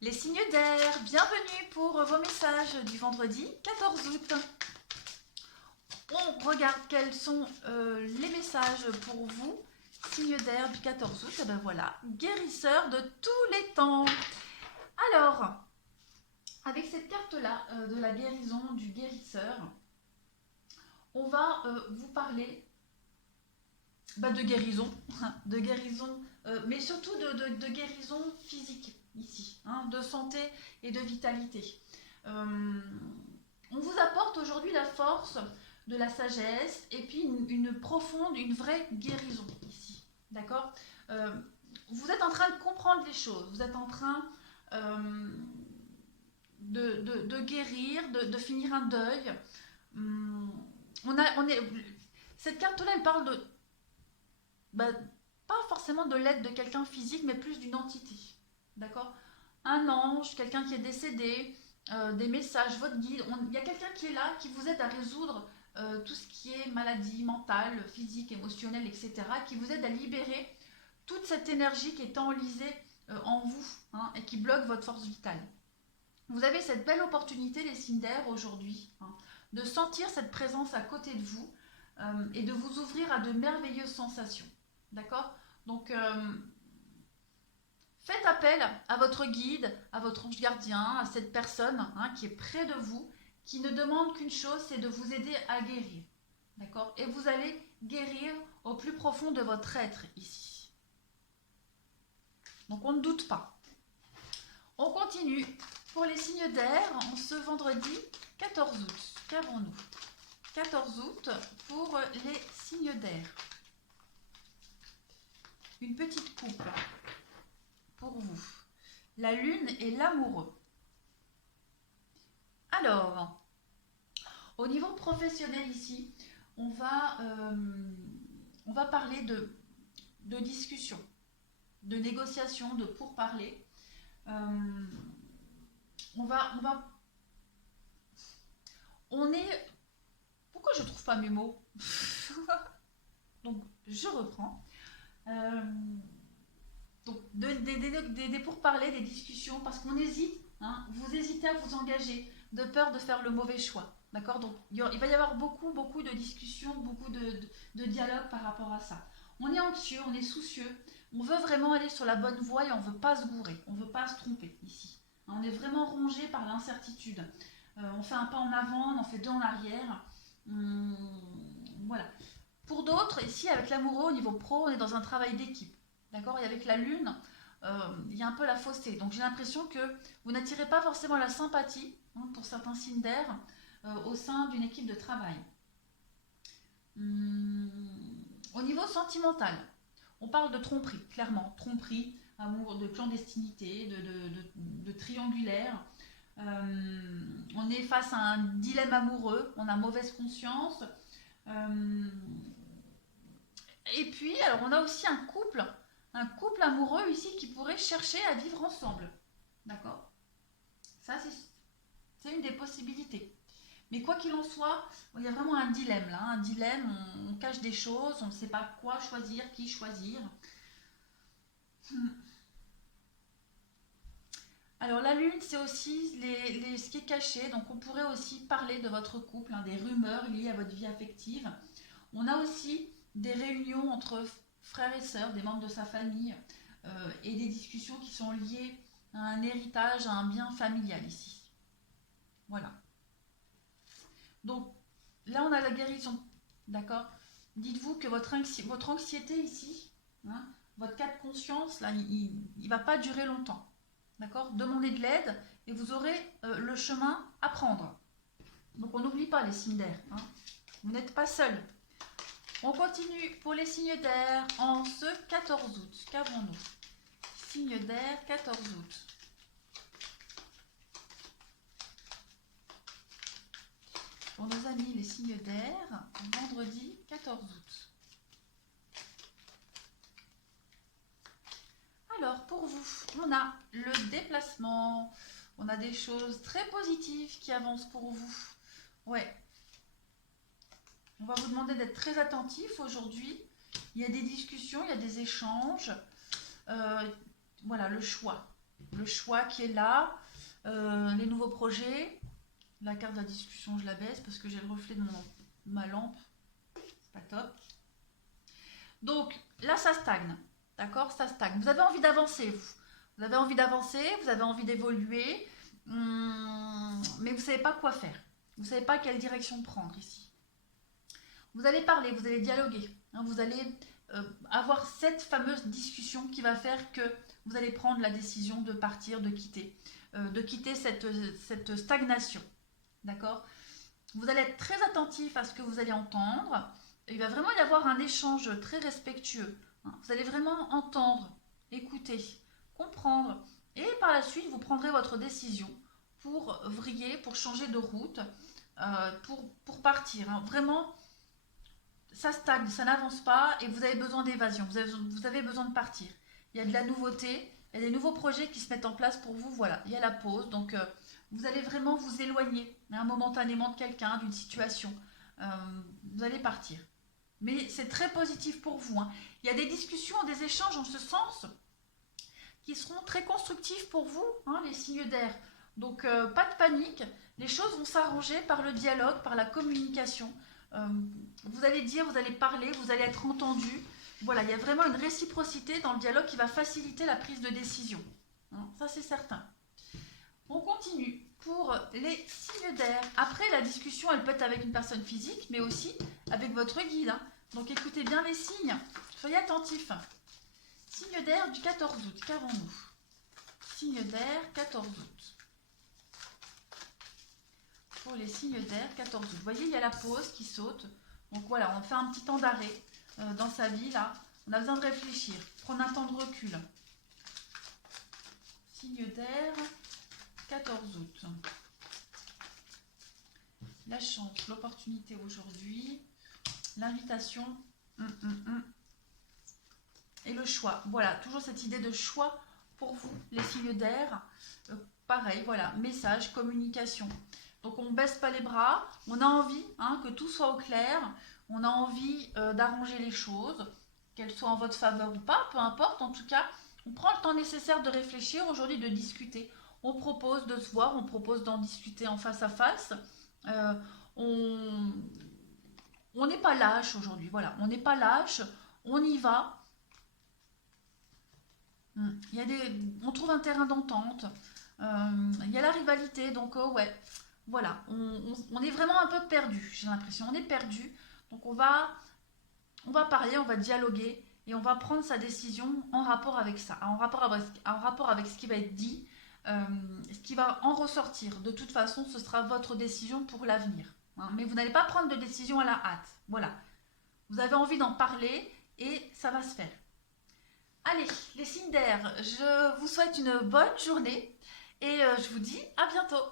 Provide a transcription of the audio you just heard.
Les signes d'air, bienvenue pour vos messages du vendredi 14 août. On regarde quels sont les messages pour vous, signes d'air du 14 août. Et ben voilà, guérisseur de tous les temps. Alors, avec cette carte-là de la guérison du guérisseur, on va vous parler de guérison, de guérison, mais surtout de guérison physique ici, de santé et de vitalité. On vous apporte aujourd'hui la force de la sagesse et puis une profonde, une vraie guérison ici. D'accord. Vous êtes en train de comprendre les choses, vous êtes en train de guérir, de finir un deuil. Cette carte-là, elle parle de pas forcément de l'aide de quelqu'un physique, mais plus d'une entité. D'accord. Un ange, quelqu'un qui est décédé, des messages, votre guide. Il y a quelqu'un qui est là, qui vous aide à résoudre tout ce qui est maladie mentale, physique, émotionnelle, etc. Qui vous aide à libérer toute cette énergie qui est enlisée en vous et qui bloque votre force vitale. Vous avez cette belle opportunité, les signes d'air, aujourd'hui, de sentir cette présence à côté de vous et de vous ouvrir à de merveilleuses sensations. D'accord. Donc, faites appel à votre guide, à votre ange gardien, à cette personne qui est près de vous, qui ne demande qu'une chose, c'est de vous aider à guérir. D'accord. Et vous allez guérir au plus profond de votre être ici. Donc, on ne doute pas. On continue pour les signes d'air en ce vendredi 14 août. Qu'avons-nous? 14 août pour les signes d'air. Une petite coupe pour vous. La lune et l'amoureux. Alors, au niveau professionnel ici, on va parler de discussion, de négociation, de pourparlers. On est... Pourquoi je ne trouve pas mes mots? Donc, je reprends. Donc, des pourparlers, des discussions, parce qu'on hésite, vous hésitez à vous engager, de peur de faire le mauvais choix. D'accord. Donc, il va y avoir beaucoup de discussions, beaucoup de dialogue par rapport à ça. On est anxieux, on est soucieux, on veut vraiment aller sur la bonne voie et on ne veut pas se gourer, on ne veut pas se tromper ici. On est vraiment rongé par l'incertitude. On fait un pas en avant, on en fait deux en arrière. Voilà. Pour d'autres, ici, avec l'amoureux, au niveau pro, on est dans un travail d'équipe. D'accord. Et avec la lune, il y a un peu la fausseté. Donc j'ai l'impression que vous n'attirez pas forcément la sympathie pour certains signes d'air au sein d'une équipe de travail. Au niveau sentimental, on parle de tromperie, clairement. Tromperie, amour, de clandestinité, de triangulaire. On est face à un dilemme amoureux, on a mauvaise conscience. Et puis, alors on a aussi un couple amoureux ici qui pourrait chercher à vivre ensemble. D'accord. Ça, c'est une des possibilités. Mais quoi qu'il en soit, il y a vraiment un dilemme là. Un dilemme, on cache des choses, on ne sait pas quoi choisir, qui choisir. Alors la lune, c'est aussi ce qui est caché. Donc on pourrait aussi parler de votre couple, des rumeurs liées à votre vie affective. On a aussi des réunions entre frères et sœurs, des membres de sa famille, et des discussions qui sont liées à un héritage, à un bien familial ici. Voilà. Donc là, on a la guérison. D'accord. Dites-vous que votre anxiété ici, votre cas de conscience, là, il ne va pas durer longtemps. D'accord. Demandez de l'aide et vous aurez le chemin à prendre. Donc on n'oublie pas les signes d'air. Vous n'êtes pas seul. On continue pour les signes d'air en ce 14 août. Qu'avons-nous? Signes d'air 14 août. Pour nos amis les signes d'air, vendredi 14 août. Alors pour vous, on a le déplacement, on a des choses très positives qui avancent pour vous. Ouais. On va vous demander d'être très attentif aujourd'hui. Il y a des discussions, il y a des échanges. Voilà, le choix. le choix qui est là, les nouveaux projets. La carte de la discussion, je la baisse parce que j'ai le reflet de ma lampe. C'est pas top. Donc là, ça stagne. D'accord? Ça stagne. Vous avez envie d'avancer, vous. Vous avez envie d'avancer, vous avez envie d'évoluer, mais vous ne savez pas quoi faire. Vous ne savez pas quelle direction prendre ici. Vous allez parler, vous allez dialoguer. Hein, vous allez avoir cette fameuse discussion qui va faire que vous allez prendre la décision de partir, de quitter cette stagnation. D'accord? Vous allez être très attentif à ce que vous allez entendre. Il va vraiment y avoir un échange très respectueux. Hein. Vous allez vraiment entendre, écouter, comprendre. Et par la suite, vous prendrez votre décision pour vriller, pour changer de route, pour partir. Hein. Vraiment, ça stagne, ça n'avance pas et vous avez besoin d'évasion. Vous avez besoin de partir. Il y a de la nouveauté, il y a des nouveaux projets qui se mettent en place pour vous. Voilà, il y a la pause. Donc, vous allez vraiment vous éloigner momentanément de quelqu'un, d'une situation. Vous allez partir. Mais c'est très positif pour vous. Hein. Il y a des discussions, des échanges en ce sens qui seront très constructifs pour vous, hein, les signes d'air. Donc, pas de panique. Les choses vont s'arranger par le dialogue, par la communication. Vous allez dire, vous allez parler, vous allez être entendu. Voilà, il y a vraiment une réciprocité dans le dialogue qui va faciliter la prise de décision. Hein, ça, c'est certain. On continue pour les signes d'air. Après, la discussion, elle peut être avec une personne physique, mais aussi avec votre guide. Hein. Donc, écoutez bien les signes. Soyez attentifs. Signe d'air du 14 août. Qu'avons-nous? Signe d'air, 14 août. Pour les signes d'air, 14 août. Vous voyez, il y a la pause qui saute. Donc, voilà, on fait un petit temps d'arrêt dans sa vie, là. On a besoin de réfléchir, prendre un temps de recul. Signe d'air, 14 août. La chance, l'opportunité aujourd'hui, l'invitation et le choix. Voilà, toujours cette idée de choix pour vous, les signes d'air. Pareil, voilà, message, communication. Donc on ne baisse pas les bras, on a envie que tout soit au clair, on a envie d'arranger les choses, qu'elles soient en votre faveur ou pas, peu importe, en tout cas, on prend le temps nécessaire de réfléchir, aujourd'hui de discuter. On propose de se voir, on propose d'en discuter en face à face. On n'est pas lâche aujourd'hui, voilà, on n'est pas lâche, on y va. On trouve un terrain d'entente, il y a la rivalité, donc ouais, voilà, on est vraiment un peu perdu, j'ai l'impression, on est perdu, donc on va parler, on va dialoguer, et on va prendre sa décision en rapport avec ça, en rapport avec ce qui va être dit, ce qui va en ressortir. De toute façon, ce sera votre décision pour l'avenir. Hein, mais vous n'allez pas prendre de décision à la hâte. Voilà. Vous avez envie d'en parler et ça va se faire. Allez, les signes d'air, je vous souhaite une bonne journée et je vous dis à bientôt.